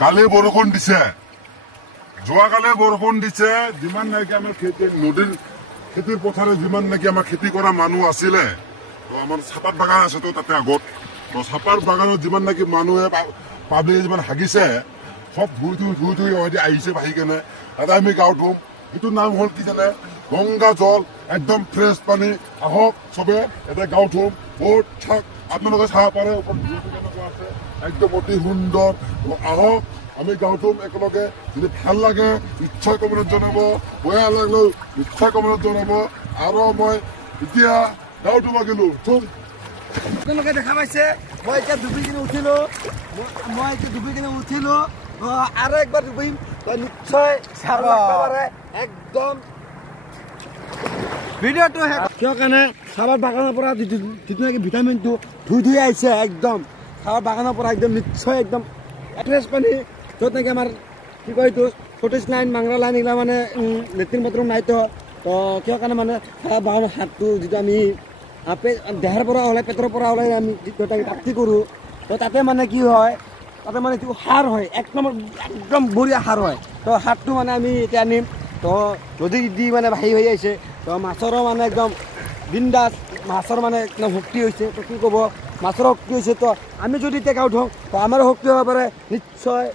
কালি বৰষুণ দিছে যোৱাকালি বৰষুণ দিছে যিমান নাকি আমাৰ খেতি নদীৰ খেতিৰ পথাৰে যিমান নাকি আমাৰ খেতি কৰা মানুহ আছিলে তো আমাৰ চাহপাত বাগান আছে তো তাতে আগত তো চাহপাত বাগানত যিমান নাকি মানুহে পাব্লিকে যিমান হাগিছে সব ধুই ধুই আহিছে বাঢ়ি কেনে তাতে আমি গাঁৱত ধুম এইটোৰ নাম হ'ল কি জানে গংগা জল একদম ফ্ৰেছ পানী আহক চবে এটা গাঁৱত ধুম বহুত থাক আপোনালোকে চাব পাৰে কেনেকুৱা আছে একদম অতি সুন্দৰ আহক আমি গাঁৱত ধুম একেলগে যদি ভাল লাগে নিশ্চয় কমেণ্টত জনাব বেয়া লাগিলেও নিশ্চয় কমেণ্টত জনাব আৰু মই এতিয়া গাঁৱত ধুব গেলো ধুম আপোনালোকে দেখা পাইছে মই এতিয়া ডুবি কিনে উঠিলো আৰু একবাৰ ডুবিম নিশ্চয় চাব পাৰে একদম ভিডিঅ'টো কিয় কাৰণে চাহপাত বাগানৰ পৰা যিটো নেকি ভিটামিনটো ধুই আহিছে একদম চাহপাত বাগানৰ পৰা একদম নিশ্চয় একদম ফ্ৰেছ পানী য'ত নেকি আমাৰ কি কয় এইটো ফৰ্টিছ লাইন মাংৰা লাইন এইগিলা মানে লেট্ৰিন বাথৰুম নাইতো তো কিয় কাৰণে মানে চাহপাত বাগানৰ হাতটো যিটো আমি দেহাৰ পৰা ওলাই পেটৰ পৰা ওলাই আমি যিটো প্ৰাপ্তি কৰোঁ তো তাতে মানে কি হয় তাতে মানে যিটো সাৰ হয় একদম বঢ়িয়া সাৰ হয় তো সাৰটো মানে আমি এতিয়া আনিম তো নদী দি মানে ভাহি হৈ আহিছে তো মাছৰো মানে একদম বিন্দাছ মাছৰ মানে একদম শক্তি হৈছে তো কি ক'ব মাছৰ শক্তি হৈছে তো আমি যদি এতিয়া গাঁৱত হওঁ তো আমাৰো শক্তি হ'ব পাৰে নিশ্চয়